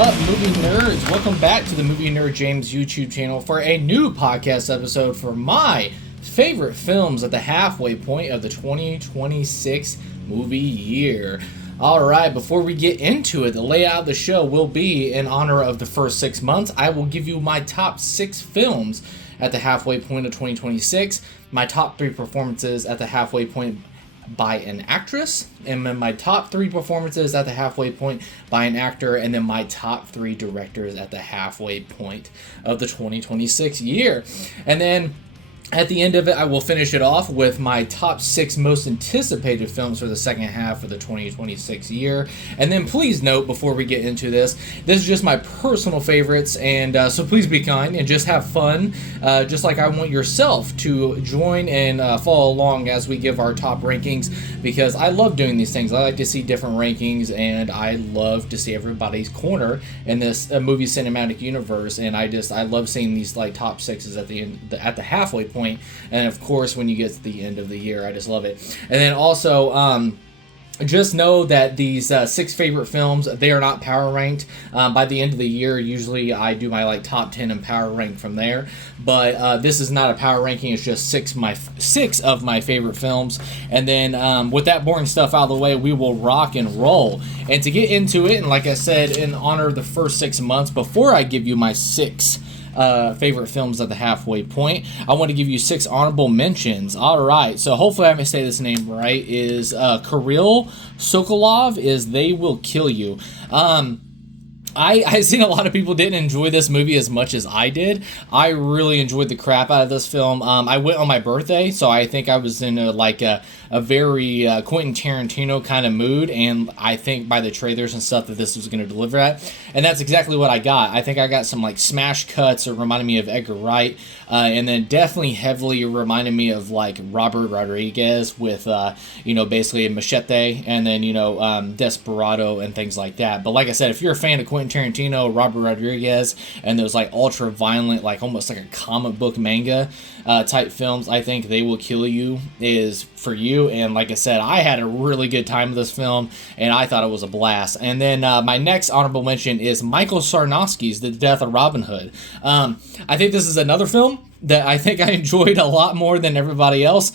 up, movie nerds? Welcome back to the Movie Nerd James YouTube channel for a new podcast episode for my favorite films at the halfway point of the 2026 movie year. Alright, before we get into it, the layout of the show will be in honor of the first 6 months. I will give you my top 6 films at the halfway point of 2026, my top 3 performances at the halfway point by an actress, and then my top 3 performances at the halfway point by an actor, and then my top 3 directors at the halfway point of the 2026 year. And then at the end of it, I will finish it off with my top 6 most anticipated films for the second half of the 2026 year. And then please note, before we get into this is just my personal favorites, and so please be kind and just have fun, just like I want yourself to join and follow along as we give our top rankings, because I love doing these things. I like to see different rankings, and I love to see everybody's corner in this movie cinematic universe, and I love seeing these like top 6s at the end, at the halfway point. And of course, when you get to the end of the year, I just love it. And then also, just know that these 6 favorite films, they are not power ranked. By the end of the year, usually I do my like top 10 and power rank from there. But this is not a power ranking. It's just 6 of my favorite films. And then with that boring stuff out of the way, we will rock and roll. And to get into it, and like I said, in honor of the first 6 months, before I give you my 6 favorite films at the halfway point, I want to give you 6 honorable mentions. Alright, so hopefully I may say this name right, is Kirill Sokolov is They Will Kill You. I've seen a lot of people didn't enjoy this movie as much as I did. I really enjoyed the crap out of this film. I went on my birthday, so I think I was in a very Quentin Tarantino kind of mood, and I think by the trailers and stuff that this was going to deliver at, and that's exactly what I got. I think I got some like smash cuts that reminded me of Edgar Wright, and then definitely heavily reminded me of like Robert Rodriguez with basically a Machete, and then Desperado and things like that. But like I said, if you're a fan of Quentin Tarantino, Robert Rodriguez, and those like ultra violent, like almost like a comic book manga type films, I think They Will Kill You is for you. And like I said, I had a really good time with this film, and I thought it was a blast. And then my next honorable mention is Michael Sarnowski's The Death of Robin Hood. I think this is another film that I think I enjoyed a lot more than everybody else.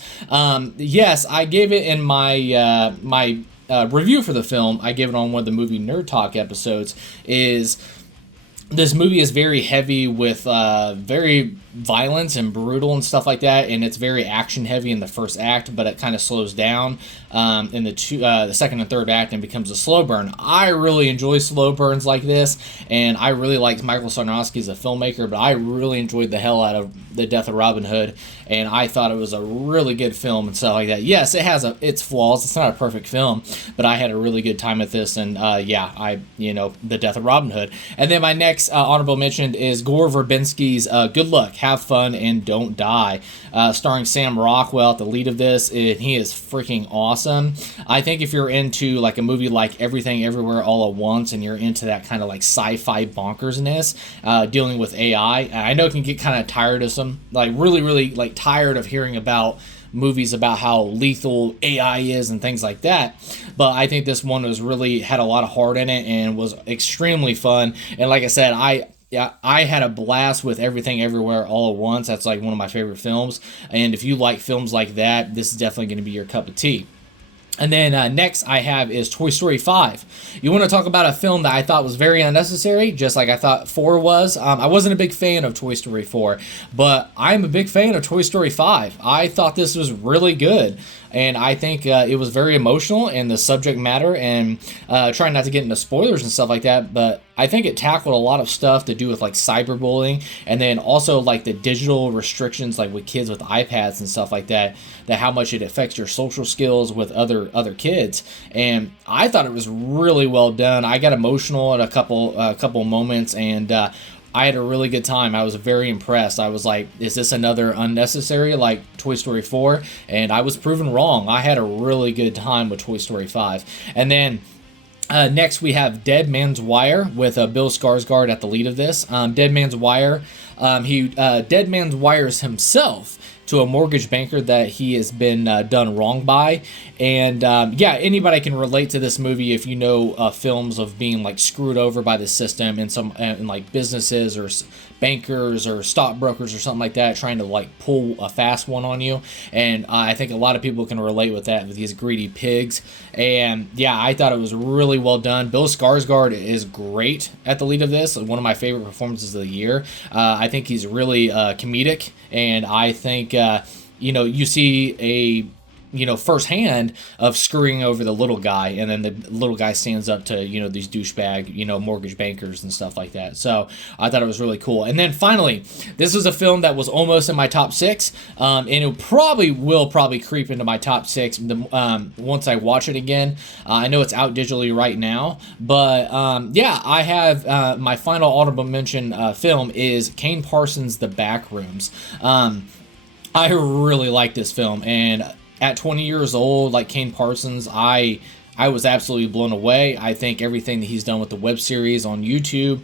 Yes, I gave it in my review for the film. I gave it on one of the Movie Nerd Talk episodes. This movie is very heavy with very violence and brutal and stuff like that, and it's very action heavy in the first act, but it kind of slows down in the second and third act and becomes a slow burn. I really enjoy slow burns like this, and I really liked Michael Sarnowski as a filmmaker, but I really enjoyed the hell out of The Death of Robin Hood, and I thought it was a really good film and stuff like that. Yes, it has its flaws. It's not a perfect film, but I had a really good time with this, and The Death of Robin Hood. And then my next honorable mention is Gore Verbinski's Good Luck, Have Fun, and Don't Die, starring Sam Rockwell at the lead of this, and he is freaking awesome. I think if you're into like a movie like Everything Everywhere All at Once, and you're into that kind of like sci-fi bonkersness, dealing with AI, I know it can get kind of tiresome, like really like tired of hearing about movies about how lethal AI is and things like that, but I think this one had a lot of heart in it and was extremely fun. And like I said, I had a blast with Everything Everywhere All at Once. That's like one of my favorite films, and if you like films like that, this is definitely going to be your cup of tea. And then next I have is Toy Story 5. You want to talk about a film that I thought was very unnecessary, just like I thought 4 was. I wasn't a big fan of Toy Story 4, but I'm a big fan of Toy Story 5. I thought this was really good, and I think it was very emotional in the subject matter, and trying not to get into spoilers and stuff like that, but I think it tackled a lot of stuff to do with like cyberbullying, and then also like the digital restrictions, like with kids with iPads and stuff like that how much it affects your social skills with other kids. And I thought it was really well done. I got emotional at a couple moments, and I had a really good time. I was very impressed. I was like, is this another unnecessary like Toy Story 4? And I was proven wrong. I had a really good time with Toy Story 5. And then next we have Dead Man's Wire with Bill Skarsgård at the lead of this. Dead Man's Wire, Dead Man's Wires himself to a mortgage banker that he has been done wrong by. And yeah, anybody can relate to this movie if you know films of being like screwed over by the system in some in like businesses or bankers or stockbrokers or something like that, trying to like pull a fast one on you. And I think a lot of people can relate with that, with these greedy pigs. And yeah, I thought it was really well done. Bill Skarsgård is great at the lead of this, one of my favorite performances of the year. I think he's really comedic, and I think you see a firsthand of screwing over the little guy, and then the little guy stands up to, these douchebag, mortgage bankers and stuff like that. So I thought it was really cool. And then finally, this was a film that was almost in my top 6, and it will probably creep into my top 6 once I watch it again. I know it's out digitally right now, but yeah, I have my final audible mention film is Kane Parsons' The Backrooms. I really like this film, and at 20 years old, like Kane Parsons, I was absolutely blown away. I think everything that he's done with the web series on YouTube,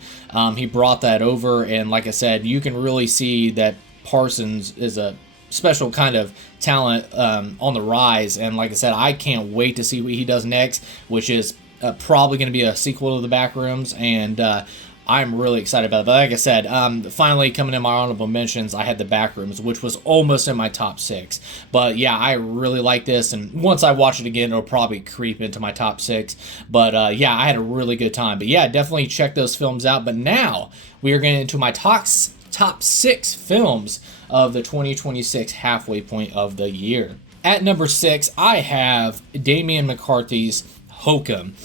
he brought that over. And like I said, you can really see that Parsons is a special kind of talent on the rise. And like I said, I can't wait to see what he does next, which is probably going to be a sequel to The Backrooms. And I'm really excited about it. But like I said, finally coming in my honorable mentions, I had The Backrooms, which was almost in my top 6. But yeah, I really like this, and once I watch it again, it'll probably creep into my top 6. But yeah, I had a really good time. But yeah, definitely check those films out. But now we are getting into my top 6 films of the 2026 halfway point of the year. At number 6, I have Damian McCarthy's Hokum.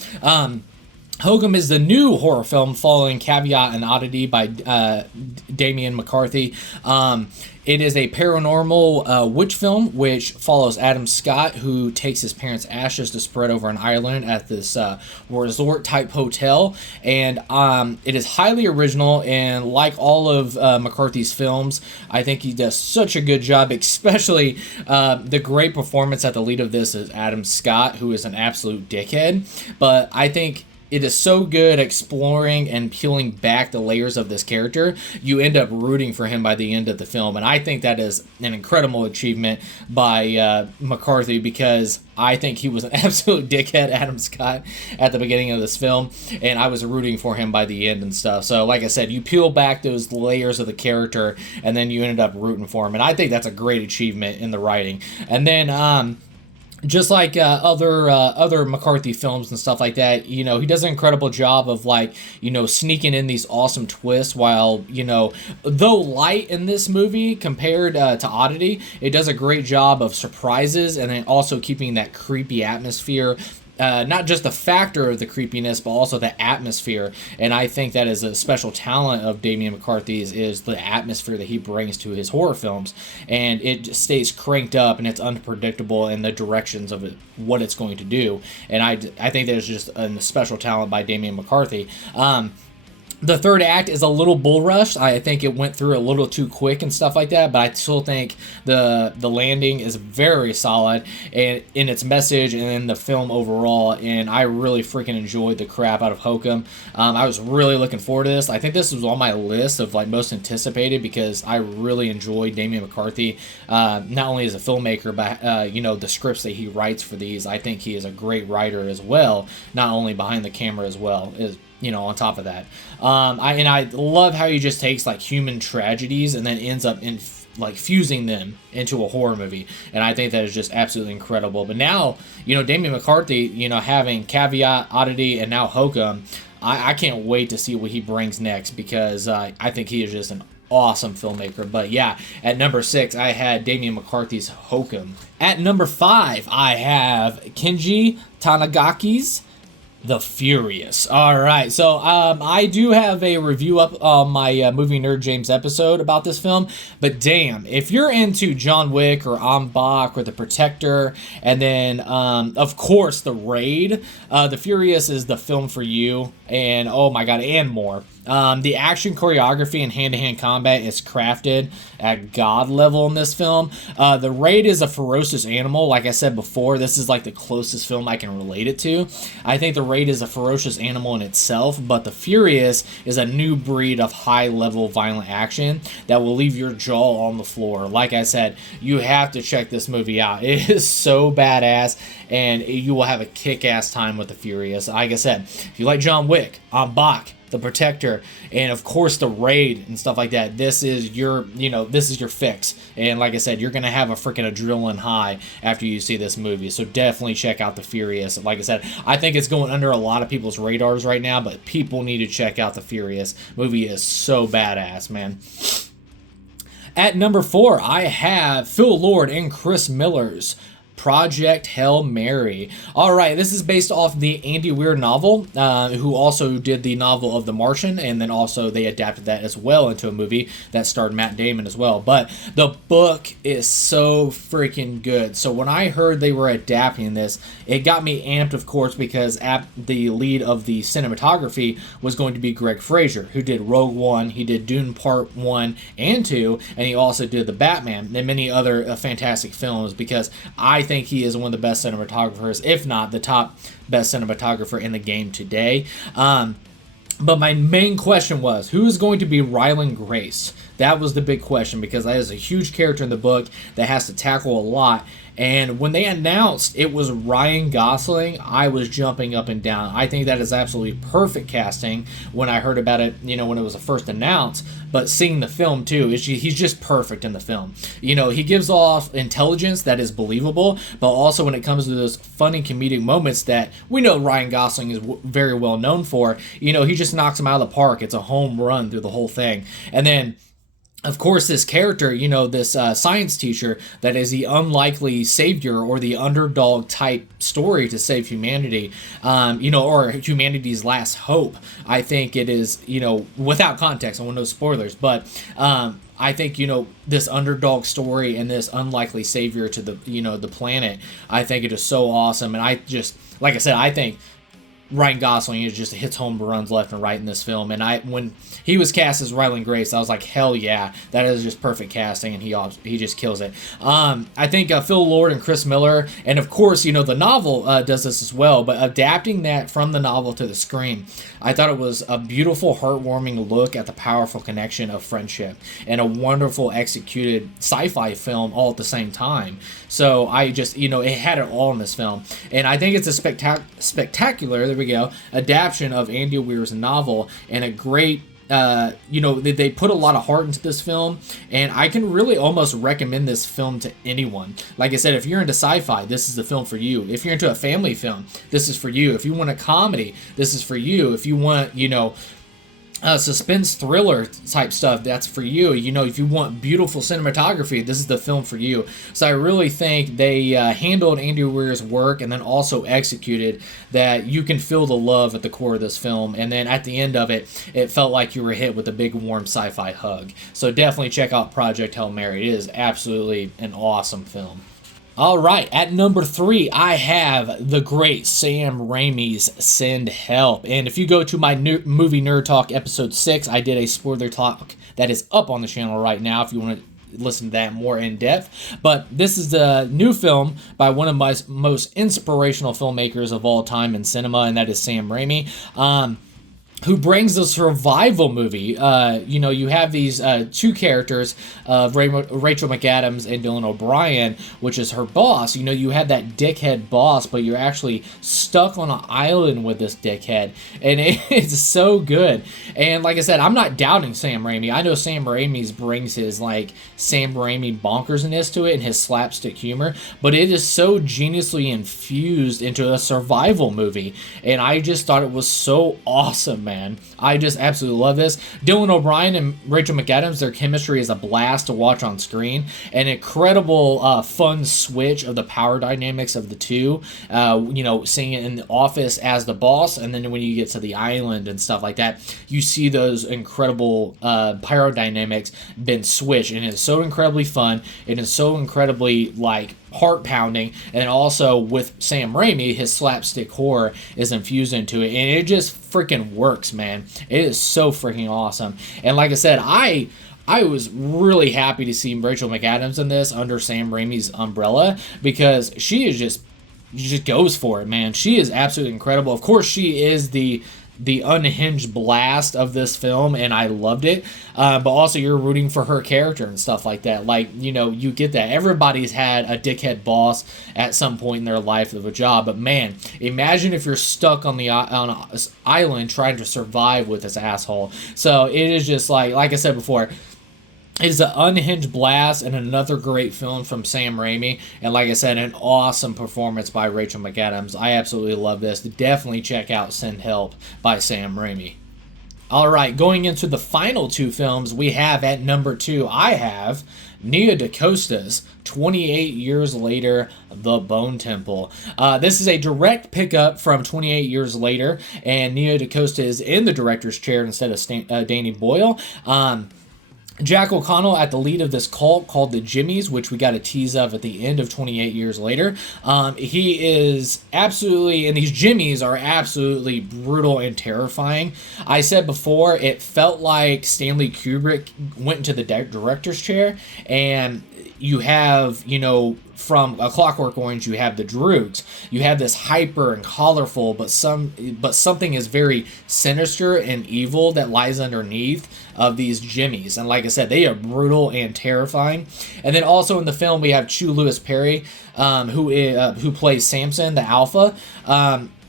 Hokum is the new horror film following Caveat and Oddity by Damian McCarthy. It is a paranormal witch film which follows Adam Scott, who takes his parents' ashes to spread over an island at this resort-type hotel. And it is highly original, and like all of McCarthy's films, I think he does such a good job, especially the great performance at the lead of this is Adam Scott, who is an absolute dickhead. But I think it is so good exploring and peeling back the layers of this character. You end up rooting for him by the end of the film. And I think that is an incredible achievement by McCarthy, because I think he was an absolute dickhead, Adam Scott, at the beginning of this film. And I was rooting for him by the end and stuff. So like I said, you peel back those layers of the character, and then you ended up rooting for him. And I think that's a great achievement in the writing. And then just like other McCarthy films and stuff like that, he does an incredible job of sneaking in these awesome twists while, though light in this movie compared to Oddity, it does a great job of surprises and then also keeping that creepy atmosphere. Not just the factor of the creepiness, but also the atmosphere. And I think that is a special talent of Damian McCarthy's, is the atmosphere that he brings to his horror films. And it just stays cranked up, and it's unpredictable in the directions of it, what it's going to do. And I think there's just a special talent by Damian McCarthy. The third act is a little bull rushed. I think it went through a little too quick and stuff like that, but I still think the landing is very solid and in its message and in the film overall, and I really freaking enjoyed the crap out of Hokum. I was really looking forward to this. I think this was on my list of most anticipated, because I really enjoyed Damian McCarthy, not only as a filmmaker, but the scripts that he writes for these. I think he is a great writer as well, not only behind the camera as well, on top of that. I love how he just takes human tragedies and then ends up in fusing them into a horror movie. And I think that is just absolutely incredible. But now, Damian McCarthy, having Caveat, Oddity, and now Hokum, I can't wait to see what he brings next, because I think he is just an awesome filmmaker. But yeah, at number 6, I had Damian McCarthy's Hokum. At number 5, I have Kenji Tanagaki's The Furious. All right, so I do have a review up on my Movie Nerd James episode about this film, but damn, if you're into John Wick or Bach or The Protector, and then of course The Raid, The Furious is the film for you. And oh my god, and more. The action choreography and hand-to-hand combat is crafted at god level in this film. The Raid is a ferocious animal. Like I said before, this is like the closest film I can relate it to. I think the Raid is a ferocious animal in itself, but the Furious is a new breed of high-level violent action that will leave your jaw on the floor. Like I said, you have to check this movie out. It is so badass, and you will have a kick-ass time with the Furious. Like I said, if you like John Wick, Bach, The Protector, and of course the Raid and stuff like that, this is your, this is your fix. And like I said, you're gonna have a freaking adrenaline high after you see this movie. So definitely check out the Furious. Like I said, I think it's going under a lot of people's radars right now, but people need to check out the Furious. Movie is so badass, man. At number 4, I have Phil Lord and Chris Miller's Project Hail Mary. All right, this is based off the Andy Weir novel, who also did the novel of The Martian, and then also they adapted that as well into a movie that starred Matt Damon as well. But the book is so freaking good. So when I heard they were adapting this, it got me amped, of course, because the lead of the cinematography was going to be Greg Fraser, who did Rogue One, he did Dune Part 1 and 2, and he also did The Batman and many other fantastic films, because I think he is one of the best cinematographers, if not the top best cinematographer in the game today. But my main question was, who is going to be Ryland Grace? That was the big question, because that is a huge character in the book that has to tackle a lot. And when they announced it was Ryan Gosling, I was jumping up and down. I think that is absolutely perfect casting when I heard about it, when it was first announced. But seeing the film, too, he's just perfect in the film. He gives off intelligence that is believable, but also when it comes to those funny comedic moments that we know Ryan Gosling is very well known for, he just knocks them out of the park. It's a home run through the whole thing. And then, of course, this character, this science teacher that is the unlikely savior or the underdog type story to save humanity, or humanity's last hope. I think it is, without context, I want no spoilers, but I think, this underdog story and this unlikely savior to the, the planet, I think it is so awesome. And I just, like I said, I think Ryan Gosling just hits home runs left and right in this film, and when he was cast as Ryland Grace, I was like, hell yeah, that is just perfect casting, and he just kills it. I think Phil Lord and Chris Miller, and of course, the novel does this as well, but adapting that from the novel to the screen, I thought it was a beautiful, heartwarming look at the powerful connection of friendship, and a wonderful executed sci-fi film all at the same time. So I just, it had it all in this film, and I think it's a spectacular, there we go, adaptation of Andy Weir's novel, and a great, they put a lot of heart into this film, and I can really almost recommend this film to anyone. Like I said, if you're into sci-fi, this is the film for you. If you're into a family film, this is for you. If you want a comedy, this is for you. If you want, suspense thriller type stuff, that's for you. If you want beautiful cinematography, this is the film for you. So I really think they handled Andy Weir's work and then also executed that you can feel the love at the core of this film, and then at the end of it, it felt like you were hit with a big warm sci-fi hug. So definitely check out Project Hail Mary. It is absolutely an awesome film. All right, at number 3, I have the great Sam Raimi's Send Help. And if you go to my Movie Nerd Talk episode 6, I did a spoiler talk that is up on the channel right now if you want to listen to that more in depth. But this is a new film by one of my most inspirational filmmakers of all time in cinema, and that is Sam Raimi. Who brings a survival movie. You have these two characters of Rachel McAdams and Dylan O'Brien, which is her boss. You have that dickhead boss, but you're actually stuck on an island with this dickhead, and it's so good. And like I said, I'm not doubting Sam Raimi. I know Sam Raimi brings his Sam Raimi bonkersiness to it and his slapstick humor, but it is so geniusly infused into a survival movie, and I just thought it was so awesome, man. I just absolutely love this. Dylan O'Brien and Rachel McAdams, their chemistry is a blast to watch on screen. An incredible, fun switch of the power dynamics of the two. Seeing it in the office as the boss, and then when you get to the island and stuff like that, you see those incredible power dynamics been switched, and it's so incredibly fun. It is so incredibly heart pounding, and also with Sam Raimi, his slapstick horror is infused into it, and it just freaking works, man. It is so freaking awesome. And like I said, I was really happy to see Rachel McAdams in this under Sam Raimi's umbrella, because she just goes for it, man. She is absolutely incredible. Of course, she is the unhinged blast of this film, and I loved it. But also, you're rooting for her character and stuff like that. Like, you know, you get that. Everybody's had a dickhead boss at some point in their life of a job. But man, imagine if you're stuck on an island trying to survive with this asshole. So it is just like I said before, it's an unhinged blast and another great film from Sam Raimi. And like I said, an awesome performance by Rachel McAdams. I absolutely love this. Definitely check out Send Help by Sam Raimi. All right, going into the final two films, we have at number 2, I have Nia DaCosta's 28 Years Later, The Bone Temple. This is a direct pickup from 28 Years Later, and Nia DaCosta is in the director's chair instead of Danny Boyle. Jack O'Connell at the lead of this cult called the Jimmies, which we got a tease of at the end of 28 Years Later. He is absolutely, and these Jimmies are absolutely brutal and terrifying. I said before, it felt like Stanley Kubrick went into the director's chair, and you have, you know, from A Clockwork Orange, you have the Droogs. You have this hyper and colorful, but something is very sinister and evil that lies underneath of these Jimmies. And like I said, they are brutal and terrifying. And then also in the film, we have Chu Lewis Perry, who plays Samson, the Alpha.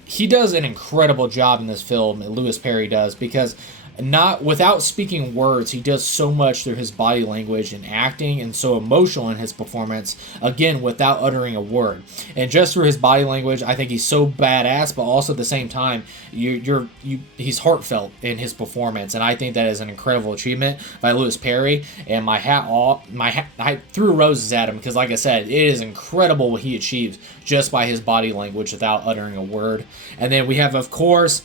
He does an incredible job in this film, Lewis Perry does, because not without speaking words, he does so much through his body language and acting, and so emotional in his performance, again, without uttering a word. And just through his body language, I think he's so badass, but also at the same time, he's heartfelt in his performance, and I think that is an incredible achievement by Lewis Perry. And I threw roses at him, because like I said, it is incredible what he achieves just by his body language without uttering a word. And then we have, of course,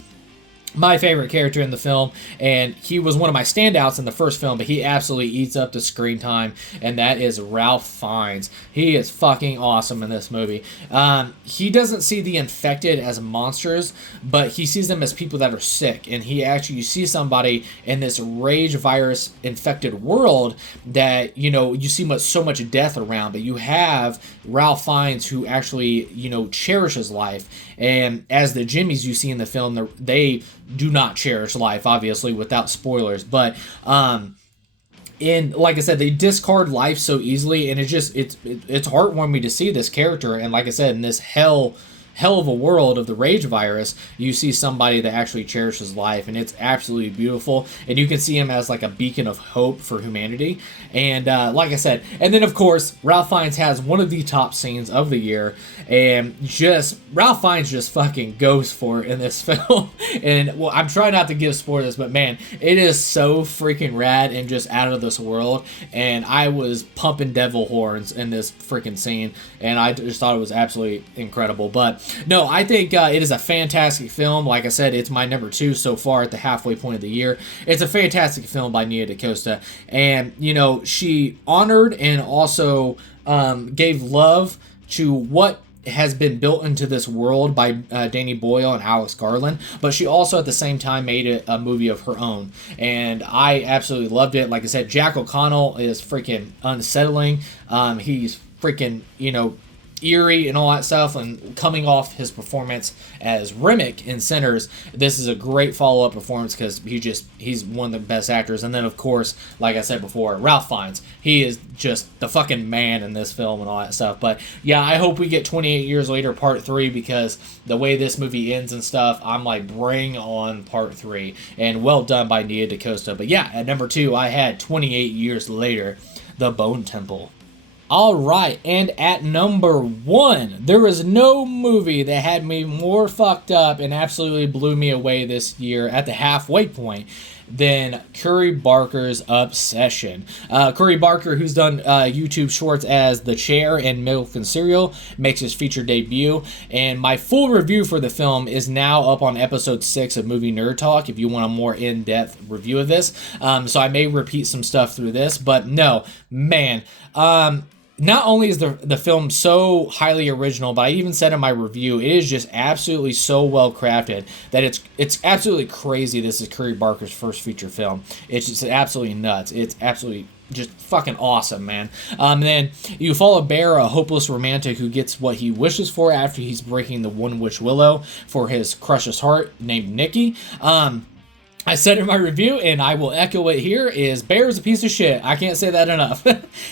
my favorite character in the film, and he was one of my standouts in the first film, but he absolutely eats up the screen time, and that is Ralph Fiennes. He is fucking awesome in this movie. He doesn't see the infected as monsters, but he sees them as people that are sick, and you see somebody in this rage virus infected world that, you know, you see so much death around, but you have Ralph Fiennes who actually, you know, cherishes life. And as the Jimmies you see in the film, they do not cherish life, obviously, without spoilers. But like I said, they discard life so easily, and it's heartwarming to see this character. And like I said, in this hell of a world of the rage virus, you see somebody that actually cherishes life, and it's absolutely beautiful. And you can see him as like a beacon of hope for humanity. And like I said, and then of course Ralph Fiennes has one of the top scenes of the year, and Ralph Fiennes just fucking goes for it in this film. And well, I'm trying not to give spoilers, but man, it is so freaking rad and just out of this world. And I was pumping devil horns in this freaking scene, and I just thought it was absolutely incredible. But no, I think it is a fantastic film. Like I said, it's my number 2 so far at the halfway point of the year. It's a fantastic film by Nia DaCosta, and you know, she honored and also gave love to what has been built into this world by Danny Boyle and Alex Garland, but she also at the same time made a movie of her own, and I absolutely loved it. Like I said, Jack O'Connell is freaking unsettling. He's freaking, you know, eerie and all that stuff, and coming off his performance as Remick in Sinners, this is a great follow-up performance because he's one of the best actors. And then of course, like I said before, Ralph Fiennes, he is just the fucking man in this film and all that stuff. But yeah, I hope we get 28 Years Later Part 3, because the way this movie ends and stuff, I'm like, bring on Part 3, and well done by Nia DaCosta. But yeah, at number 2 I had 28 Years Later, The Bone Temple. All right, and at number 1, there is no movie that had me more fucked up and absolutely blew me away this year at the halfway point than Curry Barker's Obsession. Curry Barker, who's done YouTube shorts as The Chair and Milk and Cereal, makes his feature debut, and my full review for the film is now up on episode 6 of Movie Nerd Talk if you want a more in-depth review of this. So I may repeat some stuff through this, but no, man, not only is the film so highly original, but I even said in my review, it is just absolutely so well crafted that it's absolutely crazy. This is Curry Barker's first feature film. It's just absolutely nuts. It's absolutely just fucking awesome, man. Then you follow Bear, a hopeless romantic who gets what he wishes for after he's breaking the one wish willow for his crush's heart named Nikki. I said in my review, and I will echo it here, is Bear is a piece of shit. I can't say that enough.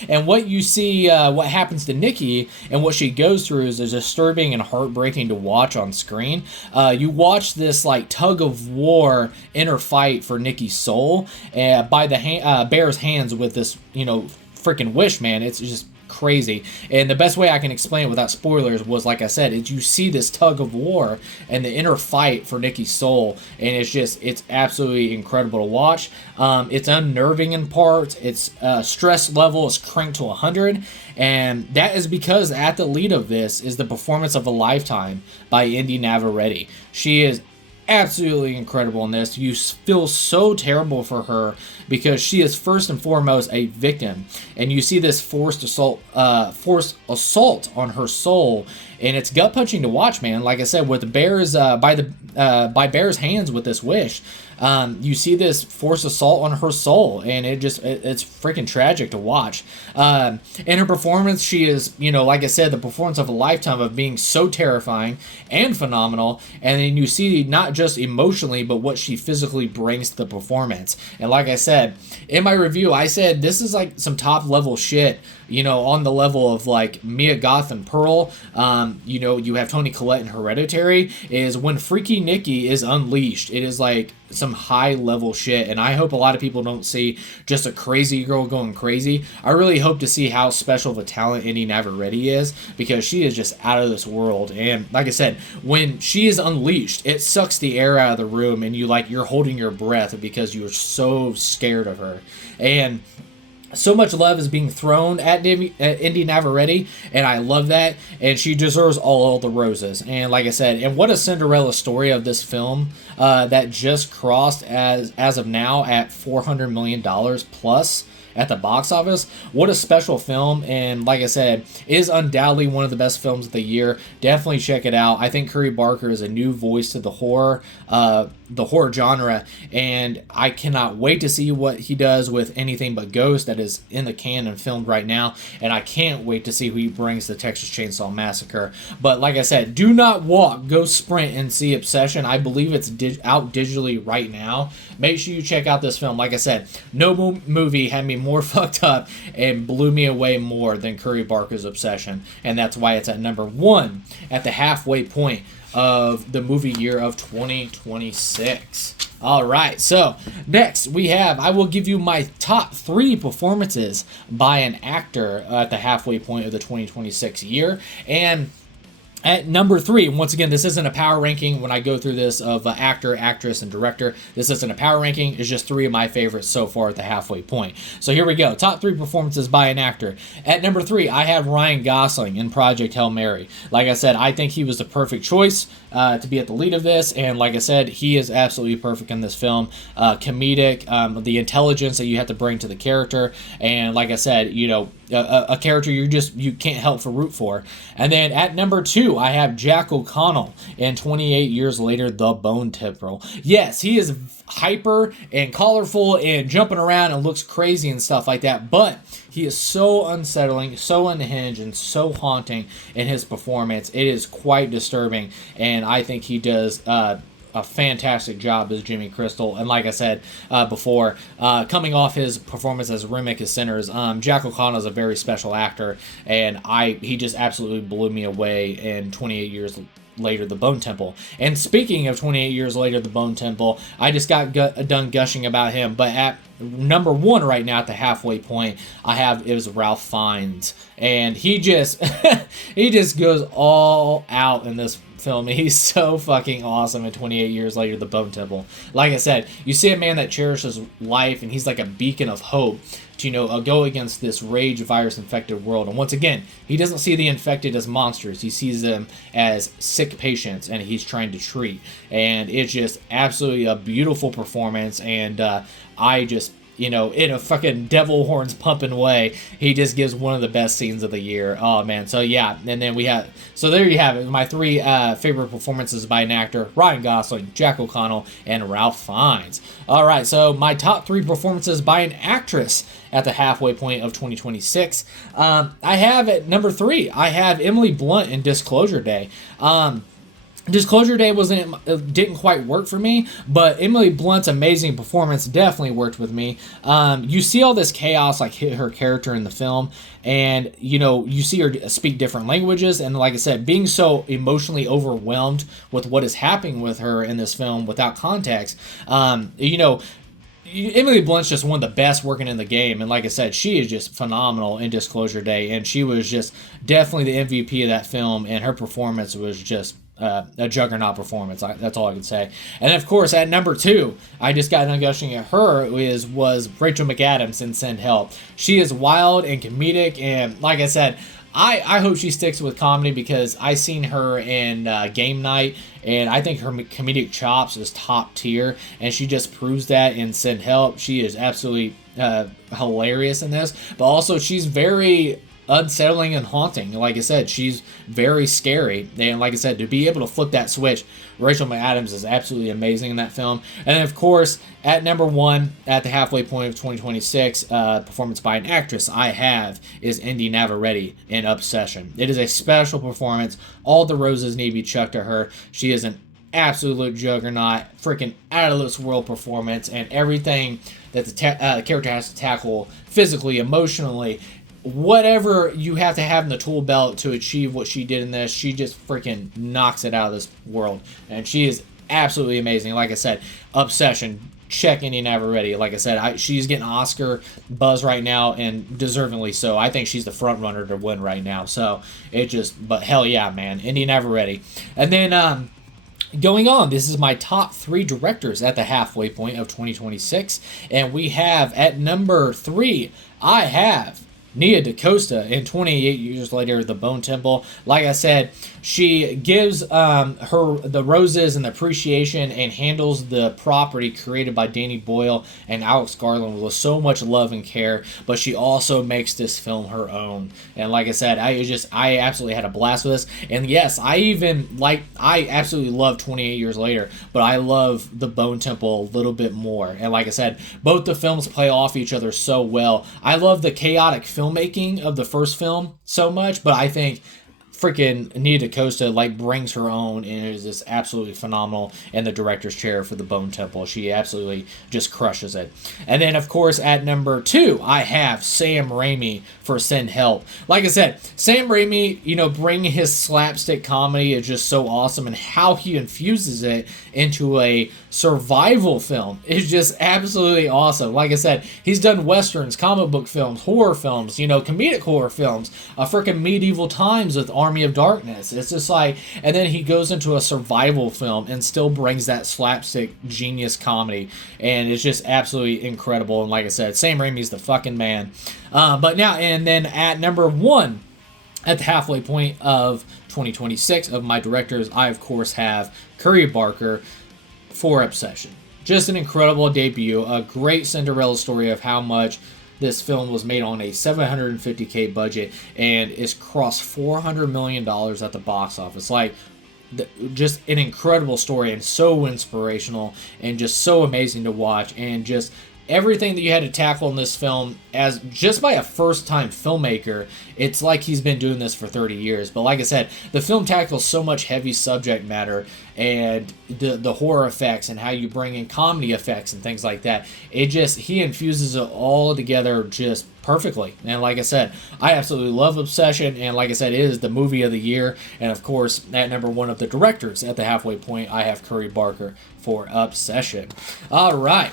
And what you see, what happens to Nikki and what she goes through is disturbing and heartbreaking to watch on screen. You watch this like tug of war inner fight for Nikki's soul by the Bear's hands with this, freaking wish, man. It's just crazy. And the best way I can explain it without spoilers was, like I said, is you see this tug of war and the inner fight for Nikki's soul, and it's absolutely incredible to watch. It's unnerving in parts. Its stress level is cranked to 100, and that is because at the lead of this is the performance of a lifetime by Indy Navarrete. She is absolutely incredible in this. You feel so terrible for her because she is first and foremost a victim, and you see this forced assault on her soul, and it's gut punching to watch, man. Like I said, with the Bears by Bear's hands with this wish, you see this forced assault on her soul, and it's freaking tragic to watch. In her performance, she is, like I said, the performance of a lifetime of being so terrifying and phenomenal. And then you see not just emotionally, but what she physically brings to the performance. And like I said, in my review, I said this is like some top level shit, on the level of like Mia Goth and Pearl. You have Toni Collette in Hereditary. Is when Freaky Nikki is unleashed, it is like some high level shit, and I hope a lot of people don't see just a crazy girl going crazy. I really hope to see how special of a talent Indy Navarrete is, because she is just out of this world. And like I said, when she is unleashed, it sucks the air out of the room, and you're holding your breath because you're so scared of her. And so much love is being thrown at Indy Navarrete, and I love that, and she deserves all the roses. And like I said, and what a Cinderella story of this film that just crossed as of now at $400 million plus at the box office. What a special film, and like I said, is undoubtedly one of the best films of the year. Definitely check it out. I think Curry Barker is a new voice to the horror genre, and I cannot wait to see what he does with Anything But Ghost that is in the can and filmed right now, and I can't wait to see who he brings to Texas Chainsaw Massacre. But like I said, do not walk, go sprint and see Obsession. I believe it's out digitally right now. Make sure you check out this film. Like I said, no movie had me more fucked up and blew me away more than Curry Barker's Obsession, and that's why it's at number 1 at the halfway point of the movie year of 2026. All right, so next I will give you my top 3 performances by an actor at the halfway point of the 2026 year. And at number 3, once again, this isn't a power ranking when I go through this of actor, actress, and director. This isn't a power ranking. It's just 3 of my favorites so far at the halfway point. So here we go. Top 3 performances by an actor. At number 3, I have Ryan Gosling in Project Hail Mary. Like I said, I think he was the perfect choice to be at the lead of this. And like I said, he is absolutely perfect in this film. Comedic, the intelligence that you have to bring to the character. And like I said, a character you can't help but root for. And then at number 2, I have Jack O'Connell in 28 Years Later, The Bone Temple. Yes, he is hyper and colorful and jumping around and looks crazy and stuff like that, but he is so unsettling, so unhinged, and so haunting in his performance. It is quite disturbing, and I think he does a fantastic job as Jimmy Crystal. And like I said before, coming off his performance as Remick as Sinners, Jack O'Connell is a very special actor, and he just absolutely blew me away in 28 Years Later, The Bone Temple. And speaking of 28 Years Later, The Bone Temple, I just got done gushing about him, but at number 1 right now at the halfway point, it was Ralph Fiennes, and he just goes all out in this film. He's so fucking awesome in 28 Years Later, The Bone Temple. Like I said, you see a man that cherishes life, and he's like a beacon of hope to go against this rage virus infected world. And once again, he doesn't see the infected as monsters. He sees them as sick patients, and he's trying to treat. And it's just absolutely a beautiful performance, and I just in a fucking devil horns pumping way, he just gives one of the best scenes of the year. Oh man, so yeah, and then so there you have it. My three favorite performances by an actor: Ryan Gosling, Jack O'Connell, and Ralph Fiennes. All right, so my top three performances by an actress at the halfway point of 2026. I have at number three, I have Emily Blunt in Disclosure Day. Disclosure Day didn't quite work for me, but Emily Blunt's amazing performance definitely worked with me. You see all this chaos like hit her character in the film, and you see her speak different languages, and like I said, being so emotionally overwhelmed with what is happening with her in this film without context. Emily Blunt's just one of the best working in the game, and like I said, she is just phenomenal in Disclosure Day, and she was just definitely the MVP of that film, and her performance was just a juggernaut performance. That's all I can say. And of course, at number two, I just got done gushing at her, was Rachel McAdams in Send Help. She is wild and comedic, and like I said, I hope she sticks with comedy, because I seen her in Game Night, and I think her comedic chops is top tier, and she just proves that in Send Help. She is absolutely hilarious in this, but also she's very unsettling and haunting. Like I said, she's very scary, and like I said, to be able to flip that switch, Rachel McAdams is absolutely amazing in that film. And then of course, at number one, at the halfway point of 2026, performance by an actress I have is Indy Navarrete in Obsession. It is a special performance. All the roses need to be chucked to her. She is an absolute juggernaut, freaking out of this world performance, and everything that the character has to tackle physically, emotionally, whatever you have to have in the tool belt to achieve what she did in this, she just freaking knocks it out of this world. And she is absolutely amazing. Like I said, Obsession, check Indy Navarrete. Like I said, she's getting Oscar buzz right now, and deservingly so. I think she's the front runner to win right now. So but hell yeah, man, Indy Navarrete. And then going on, this is my top three directors at the halfway point of 2026, and we have at number three, I have Nia DaCosta in 28 Years Later, The Bone Temple. Like I said, she gives her the roses and the appreciation, and handles the property created by Danny Boyle and Alex Garland with so much love and care, but she also makes this film her own. And like I said, I absolutely had a blast with this. And yes, I absolutely love 28 Years Later, but I love The Bone Temple a little bit more. And like I said, both the films play off each other so well. I love the chaotic filmmaking of the first film so much, but I think freaking Nia DaCosta brings her own, and is just absolutely phenomenal in the director's chair for The Bone Temple. She absolutely just crushes it. And then of course at number two, I have Sam Raimi for Send Help. Like I said, Sam Raimi, bringing his slapstick comedy is just so awesome, and how he infuses it into a survival film is just absolutely awesome. Like I said, he's done westerns, comic book films, horror films, comedic horror films, freaking medieval times with Army of Darkness. It's just and then he goes into a survival film and still brings that slapstick genius comedy, and it's just absolutely incredible. And like I said, Sam Raimi's the fucking man. And then at number one, at the halfway point of 2026 of my directors, I of course have Curry Barker for Obsession. Just an incredible debut, a great Cinderella story of how much this film was made on a $750K budget, and it's crossed $400 million at the box office. Just an incredible story, and so inspirational, and just so amazing to watch, and just everything that you had to tackle in this film, as just by a first-time filmmaker, it's like he's been doing this for 30 years. But like I said, the film tackles so much heavy subject matter, and the horror effects, and how you bring in comedy effects and things like that. He infuses it all together just perfectly. And like I said, I absolutely love Obsession, and like I said, it is the movie of the year. And of course, at number one of the directors at the halfway point, I have Curry Barker for Obsession. All right.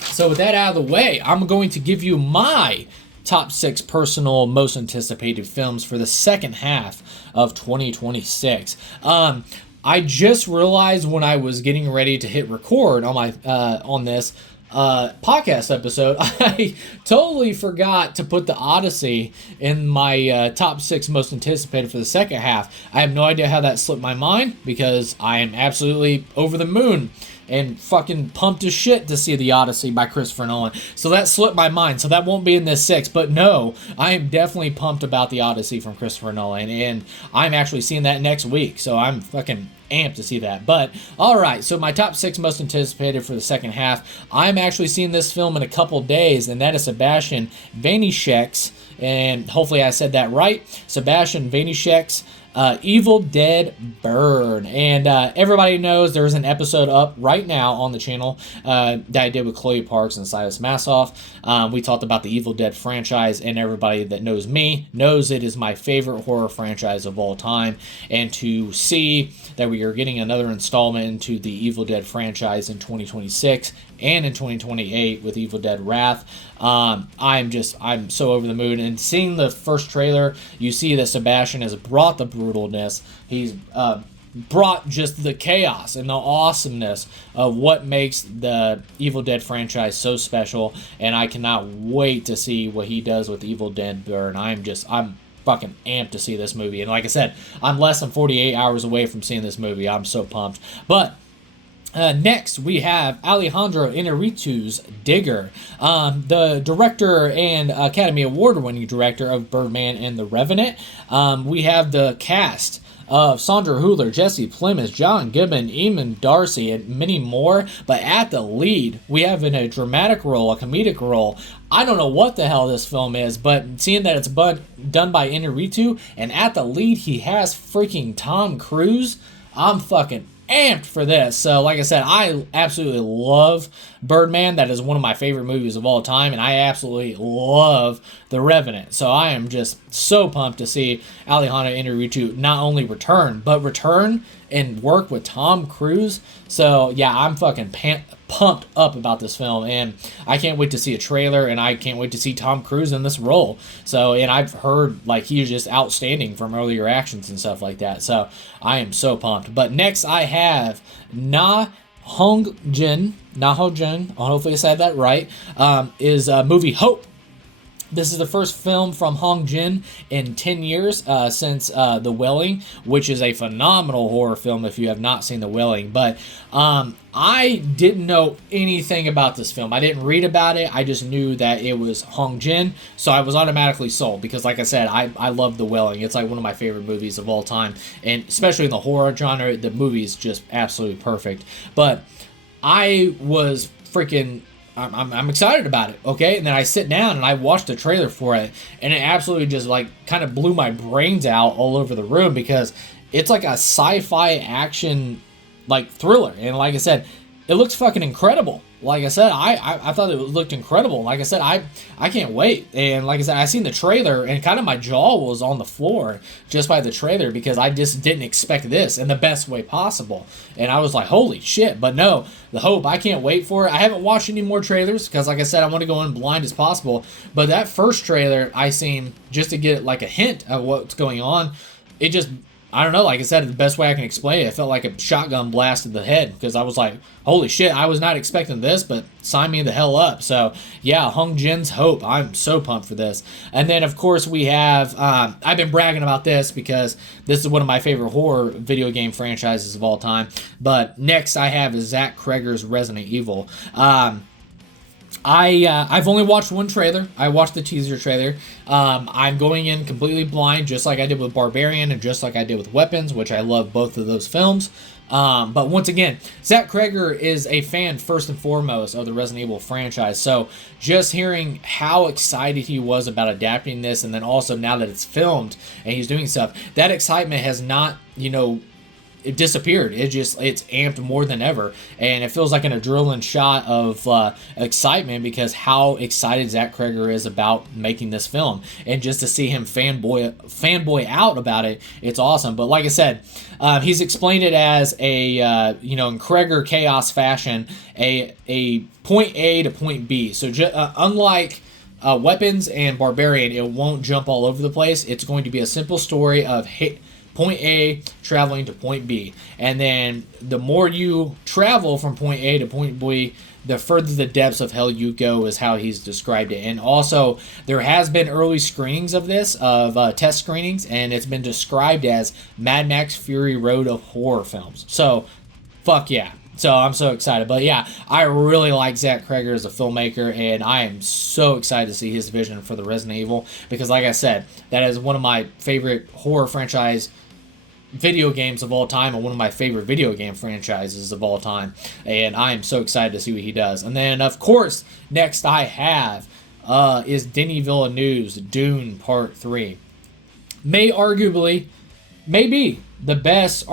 So with that out of the way, I'm going to give you my top 6 personal most anticipated films for the second half of 2026. I just realized when I was getting ready to hit record on this, podcast episode, I totally forgot to put the Odyssey in my top 6 most anticipated for the second half. I have no idea how that slipped my mind because I am absolutely over the moon and fucking pumped as shit to see The Odyssey by Christopher Nolan. So that slipped my mind. So that won't be in this 6. But no, I am definitely pumped about The Odyssey from Christopher Nolan. And I'm actually seeing that next week. So I'm fucking amped to see that. But alright, so my top 6 most anticipated for the second half. I'm actually seeing this film in a couple days. And that is Sebastian Vanishek's, and hopefully I said that right, Sebastian Vanishek's Evil Dead Burn. And everybody knows there's an episode up right now on the channel that I did with Chloe Parks and Silas Massoff. We talked about the Evil Dead franchise, and everybody that knows me knows it is my favorite horror franchise of all time. And to see that we are getting another installment into the Evil Dead franchise in 2026 and in 2028 with Evil Dead Wrath, I'm so over the moon. And seeing the first trailer, you see that Sebastian has brought the brutalness. He's brought just the chaos and the awesomeness of what makes the Evil Dead franchise so special. And I cannot wait to see what he does with Evil Dead Burn. I'm fucking amped to see this movie. And like I said, I'm less than 48 hours away from seeing this movie. I'm so pumped. But next, we have Alejandro Inarritu's Digger, the director and Academy Award-winning director of Birdman and The Revenant. We have the cast of Sandra Hüller, Jesse Plemons, John Goodman, Eamon Darcy, and many more. But at the lead, we have in a dramatic role, a comedic role. I don't know what the hell this film is, but seeing that it's done by Inarritu, and at the lead he has freaking Tom Cruise, I'm fucking amped for this. So like I said, I absolutely love Birdman. That is one of my favorite movies of all time, and I absolutely love The Revenant. So I am just so pumped to see Alejandro Inarritu not only return and work with Tom Cruise. So yeah, I'm fucking pumped up about this film, and I can't wait to see a trailer, and I can't wait to see Tom Cruise in this role. So, and I've heard like he's just outstanding from earlier actions and stuff like that. So I am so pumped. But next I have Na Hong-jin, hopefully I said that right, is movie Hope. This is the first film from Hong Jin in 10 years since The Wailing, which is a phenomenal horror film if you have not seen The Wailing. But I didn't know anything about this film. I didn't read about it. I just knew that it was Hong Jin, so I was automatically sold because, like I said, I love The Wailing. It's like one of my favorite movies of all time, and especially in the horror genre, the movie is just absolutely perfect. But I was freaking... I'm excited about it, okay? And then I sit down and I watch the trailer for it, and it absolutely just like kind of blew my brains out all over the room because it's like a sci-fi action like thriller. And like I said, it looks fucking incredible. Like I said, I thought it looked incredible. Like I said, I can't wait. And like I said, I seen the trailer and kind of my jaw was on the floor just by the trailer because I just didn't expect this in the best way possible. And I was like, holy shit. But no, The Hope, I can't wait for it. I haven't watched any more trailers because like I said, I want to go in blind as possible. But that first trailer I seen just to get like a hint of what's going on, it just... I don't know, like I said, the best way I can explain it, it felt like a shotgun blast to the head because I was like, holy shit, I was not expecting this, but sign me the hell up. So, yeah, Hong Jin's Hope. I'm so pumped for this. And then, of course, we have, I've been bragging about this because this is one of my favorite horror video game franchises of all time. But next I have is Zach Kreger's Resident Evil. I've only watched one trailer. I watched the teaser trailer. I'm going in completely blind, just like I did with Barbarian and just like I did with Weapons, which I love both of those films. But once again, Zach Kreger is a fan first and foremost of the Resident Evil franchise. So just hearing how excited he was about adapting this, and then also now that it's filmed and he's doing stuff, that excitement has not, it disappeared. It's amped more than ever, and it feels like an adrenaline shot of excitement because how excited Zach Kreger is about making this film, and just to see him fanboy out about it, it's awesome. But like I said, he's explained it as a in Kreger chaos fashion, a point A to point B. So unlike Weapons and Barbarian, it won't jump all over the place. It's going to be a simple story of point A traveling to point B. And then the more you travel from point A to point B, the further the depths of hell you go, is how he's described it. And also, there has been early screenings of this, of test screenings, and it's been described as Mad Max Fury Road of horror films. So, fuck yeah. So I'm so excited. But yeah, I really like Zach Cregger as a filmmaker, and I am so excited to see his vision for the Resident Evil, because like I said, that is one of my favorite horror franchise video games of all time, and one of my favorite video game franchises of all time, and I am so excited to see what he does. And then of course, next I have is Denis Villeneuve's Dune Part 3. Arguably the best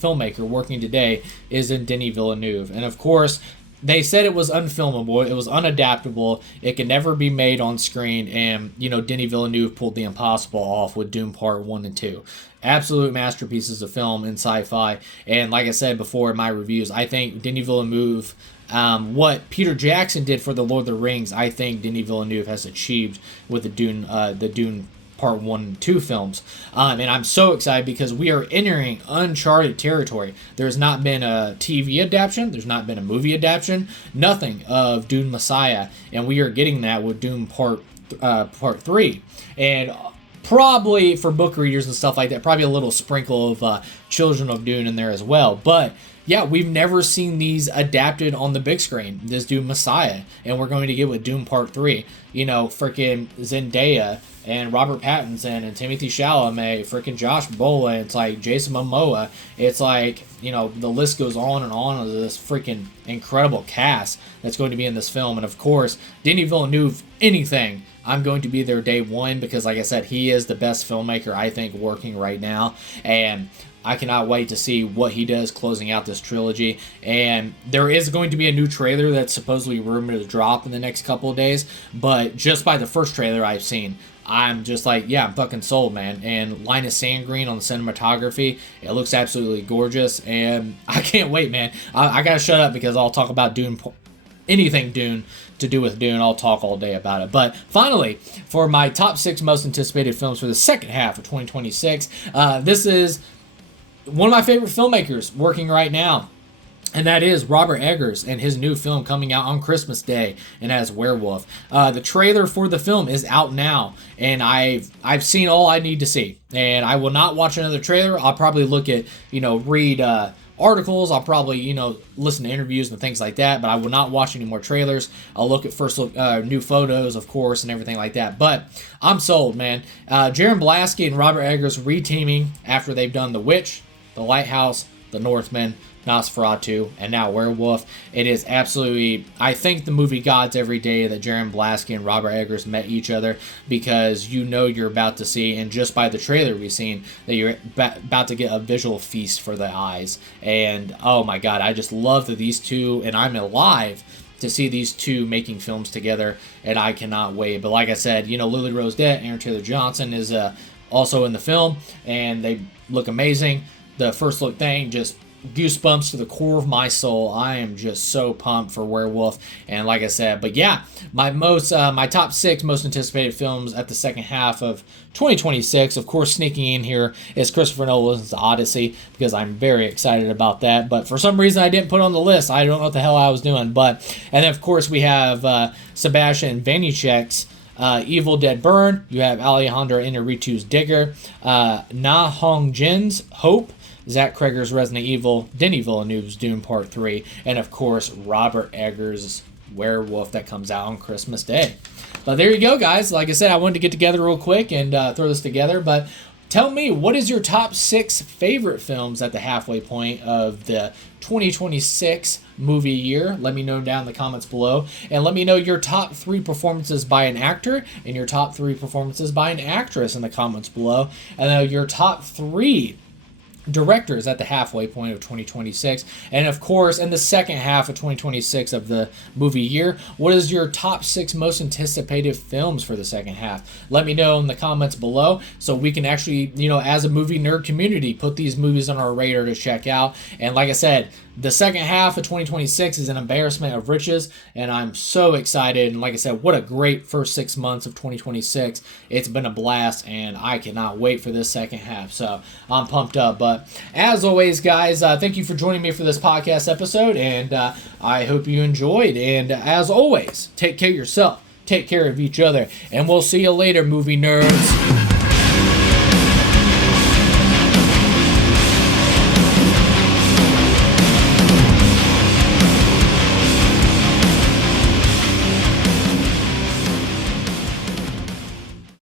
filmmaker working today is in Denis Villeneuve. And of course, they said it was unfilmable, it was unadaptable, it could never be made on screen, and, you know, Denis Villeneuve pulled the impossible off with Dune Part 1 and 2. Absolute masterpieces of film and sci-fi, and like I said before in my reviews, I think Denis Villeneuve, what Peter Jackson did for the Lord of the Rings, I think Denis Villeneuve has achieved with the Dune Part 1 and 2 films. And I'm so excited because we are entering uncharted territory. There's not been a TV adaptation. There's not been a movie adaptation. Nothing of Dune Messiah. And we are getting that with Dune Part 3. And probably for book readers and stuff like that, probably a little sprinkle of Children of Dune in there as well. But yeah, we've never seen these adapted on the big screen, this Dune Messiah. And we're going to get with Dune Part 3. You know, freaking Zendaya and Robert Pattinson and Timothy Chalamet, freaking Josh Brolin, it's like Jason Momoa. It's like, you know, the list goes on and on of this freaking incredible cast that's going to be in this film. And of course, Denis Villeneuve, anything, I'm going to be there day one, because like I said, he is the best filmmaker I think working right now. And I cannot wait to see what he does closing out this trilogy. And there is going to be a new trailer that's supposedly rumored to drop in the next couple of days. But just by the first trailer I've seen, I'm just like, yeah, I'm fucking sold, man. And Linus Sandgreen on the cinematography, it looks absolutely gorgeous. And I can't wait, man. I gotta shut up because I'll talk about Dune, anything Dune to do with Dune. I'll talk all day about it. But finally, for my top 6 most anticipated films for the second half of 2026, this is one of my favorite filmmakers working right now, and that is Robert Eggers and his new film coming out on Christmas Day, and as Werewolf. The trailer for the film is out now, and I've seen all I need to see, and I will not watch another trailer. I'll probably look at, read articles. I'll probably, listen to interviews and things like that, but I will not watch any more trailers. I'll look at new photos, of course, and everything like that. But I'm sold, man. Jaron Blasky and Robert Eggers reteaming after they've done The Witch, The Lighthouse, The Northman, Nosferatu, and now Werewolf. It is absolutely, I thank the movie gods every day that Jaron Blasky and Robert Eggers met each other, because you're about to see, and just by the trailer we've seen, that you're about to get a visual feast for the eyes. And oh my god, I just love that these two, and I'm alive to see these two making films together, and I cannot wait. But like I said, Lily Rose Depp, Aaron Taylor Johnson is also in the film, and they look amazing. The first look thing, just goosebumps to the core of my soul. I am just so pumped for Werewolf. And like I said, but yeah, my top 6 most anticipated films at the second half of 2026, of course, sneaking in here is Christopher Nolan's Odyssey, because I'm very excited about that. But for some reason I didn't put it on the list. I don't know what the hell I was doing. And then of course we have Sebastian Vanecek's Evil Dead Burn. You have Alejandro Inarritu's Digger, Na Hong Jin's Hope, Zach Cregger's Resident Evil, Denis Villeneuve's Dune Part 3, and of course, Robert Eggers' Werewolf that comes out on Christmas Day. But there you go, guys. Like I said, I wanted to get together real quick and throw this together. But tell me, what is your top 6 favorite films at the halfway point of the 2026 movie year? Let me know down in the comments below. And let me know your top 3 performances by an actor and your top 3 performances by an actress in the comments below. And then your top 3 directors at the halfway point of 2026. And of course, in the second half of 2026 of the movie year, what is your top 6 most anticipated films for the second half? Let me know in the comments below so we can actually, as a movie nerd community, put these movies on our radar to check out. And like I said, the second half of 2026 is an embarrassment of riches, and I'm so excited. And like I said, what a great first 6 months of 2026. It's been a blast, and I cannot wait for this second half. So I'm pumped up. But as always, guys, thank you for joining me for this podcast episode, and I hope you enjoyed. And as always, take care of yourself, take care of each other, and we'll see you later, movie nerds.